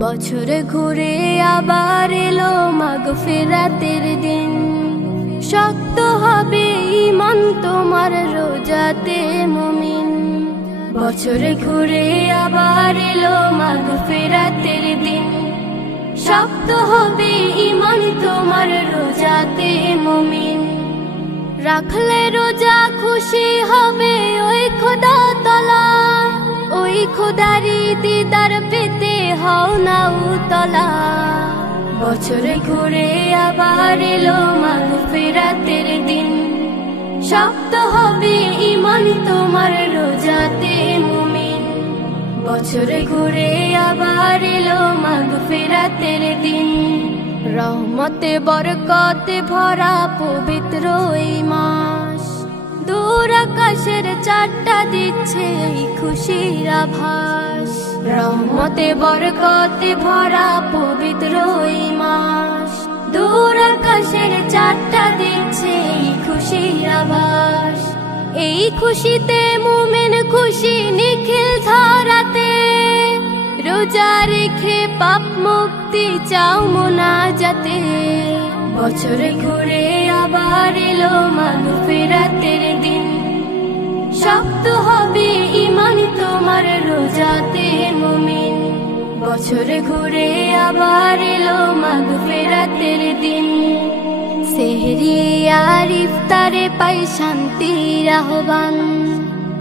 বছরে ঘুরে আবার এলো মাগফিরাতের দিন। শক্ত হবে ঈমান তোমার রোজাতে মুমিন। বছরে ঘুরে আবার এলো মাগফিরাতের দিন। শক্ত হবে ঈমান তোমার রোজাতে মুমিন। রাখলে রোজা খুশি হবে ওই খোদা তাআলা। ওই খোদারি দিদার পেতে হও না উতলা। বছরে ঘুরে আবার এলো মাগফিরাতের দিন। শক্ত হবে ঈমান তোমার রোজাতে মুমিন। বছরে ঘুরে আবার এলো মাগফিরাতের দিন। রহমতে বরকতে ভরা পবিত্র এই মাস। দূর আকাশের চারটা দিচ্ছে এই খুশির আভাস। রহমতে বরকতে ভরা পবিত্র এই মাস। দূর আকাশের চারটা দিচ্ছে এই খুশির আভাস। এই খুশিতে মুমিন খুশি নিখিল ধরাতে। রোজা রেখে পাপ মুক্তি চাও মোনাজাতে। বছরে ঘুরে আবার এলো মাগফিরাতের দিন। শক্ত হবে ঈমান তোমার রোজাতে মুমিন। বছরে ঘুরে আবার এলো মাগফিরাতের দিন। সেহরি আর ইফতারে পাই শান্তির আহ্বান।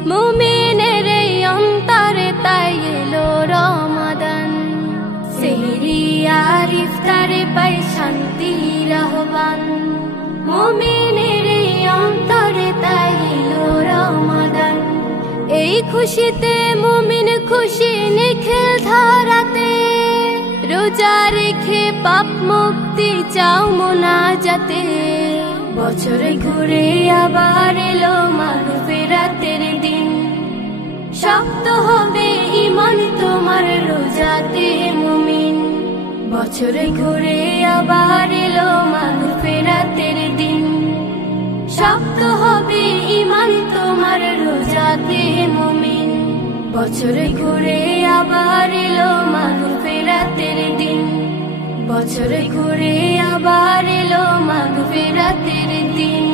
মুমিনের এই অন্তরে তাই এলো রমাদান। সেহরি আর ইফতারে পাই শান্তির আহ্বান। মুমিনের এই অন্তরে তাই এলো রমাদান। এই খুশিতে মুমিন খুশি নিখিল ধরাতে। রোজা রেখে পাপ মুক্তি চাও মোনাজাতে। বছরে ঘুরে আবার এলো মাগফিরাতের দিন। শক্ত হবে ঈমান তোমার রোজাতে মুমিন। বছরে ঘুরে আবার এলো মাগফিরাতের দিন। শক্ত হবে ঈমান তোমার রোজাতে মুমিন। বছরে ঘুরে আবার এলো মাগফিরাতের দিন। বছরে ঘুরে আবার এলো মাগফিরাতের দিন।